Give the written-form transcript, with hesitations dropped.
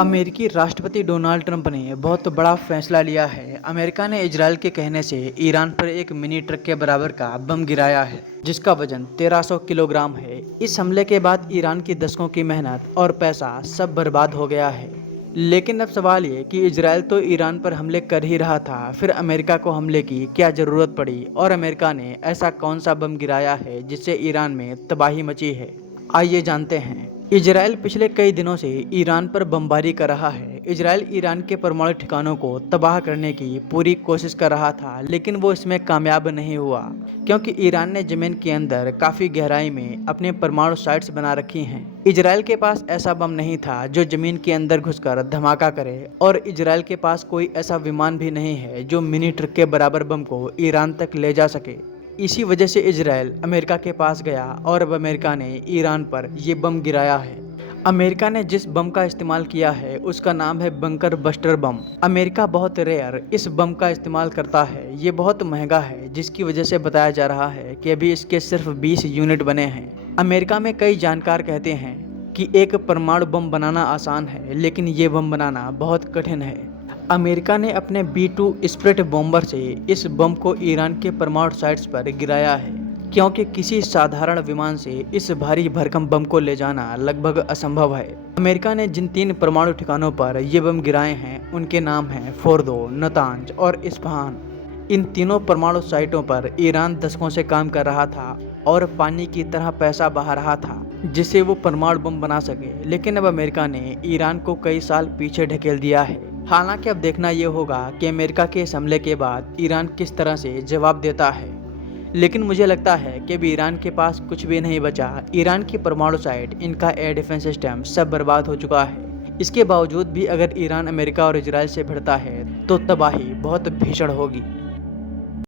अमेरिकी राष्ट्रपति Donald Trump ने बहुत बड़ा फैसला लिया है। अमेरिका ने इजरायल के कहने से ईरान पर एक मिनी ट्रक के बराबर का बम गिराया है, जिसका वजन 1300 किलोग्राम है। इस हमले के बाद ईरान की दशकों की मेहनत और पैसा सब बर्बाद हो गया है। लेकिन अब सवाल ये कि इजरायल तो ईरान पर हमले कर ही रहा था, फिर अमेरिका को हमले की क्या ज़रूरत पड़ी और अमेरिका ने ऐसा कौन सा बम गिराया है जिससे ईरान में तबाही मची है। आइए जानते हैं। इजरायल पिछले कई दिनों से ईरान पर बमबारी कर रहा है। इजरायल ईरान के परमाणु ठिकानों को तबाह करने की पूरी कोशिश कर रहा था, लेकिन वो इसमें कामयाब नहीं हुआ, क्योंकि ईरान ने जमीन के अंदर काफ़ी गहराई में अपने परमाणु साइट्स बना रखी हैं। इजरायल के पास ऐसा बम नहीं था जो जमीन के अंदर घुसकर धमाका करे, और इजरायल के पास कोई ऐसा विमान भी नहीं है जो मिनी ट्रक के बराबर बम को ईरान तक ले जा सके। इसी वजह से इजरायल अमेरिका के पास गया और अब अमेरिका ने ईरान पर ये बम गिराया है। अमेरिका ने जिस बम का इस्तेमाल किया है उसका नाम है बंकर बस्टर बम। अमेरिका बहुत रेयर इस बम का इस्तेमाल करता है। ये बहुत महंगा है, जिसकी वजह से बताया जा रहा है कि अभी इसके सिर्फ 20 यूनिट बने हैं। अमेरिका में कई जानकार कहते हैं कि एक परमाणु बम बनाना आसान है, लेकिन ये बम बनाना बहुत कठिन है। अमेरिका ने अपने B-2 स्प्लिट बॉम्बर से इस बम को ईरान के परमाणु साइट्स पर गिराया है, क्योंकि किसी साधारण विमान से इस भारी भरकम बम को ले जाना लगभग असंभव है। अमेरिका ने जिन 3 परमाणु ठिकानों पर ये बम गिराए हैं उनके नाम हैं फोर्दो, नतांज और इस्फहान। इन तीनों परमाणु साइटों पर ईरान दशकों से काम कर रहा था और पानी की तरह पैसा बहा रहा था जिससे वो परमाणु बम बना सके, लेकिन अब अमेरिका ने ईरान को कई साल पीछे ढकेल दिया है। हालांकि अब देखना ये होगा कि अमेरिका के इस हमले के बाद ईरान किस तरह से जवाब देता है, लेकिन मुझे लगता है कि अब ईरान के पास कुछ भी नहीं बचा। ईरान की परमाणु साइट, इनका एयर डिफेंस सिस्टम सब बर्बाद हो चुका है। इसके बावजूद भी अगर ईरान अमेरिका और इजरायल से भिड़ता है तो तबाही बहुत भीषण होगी।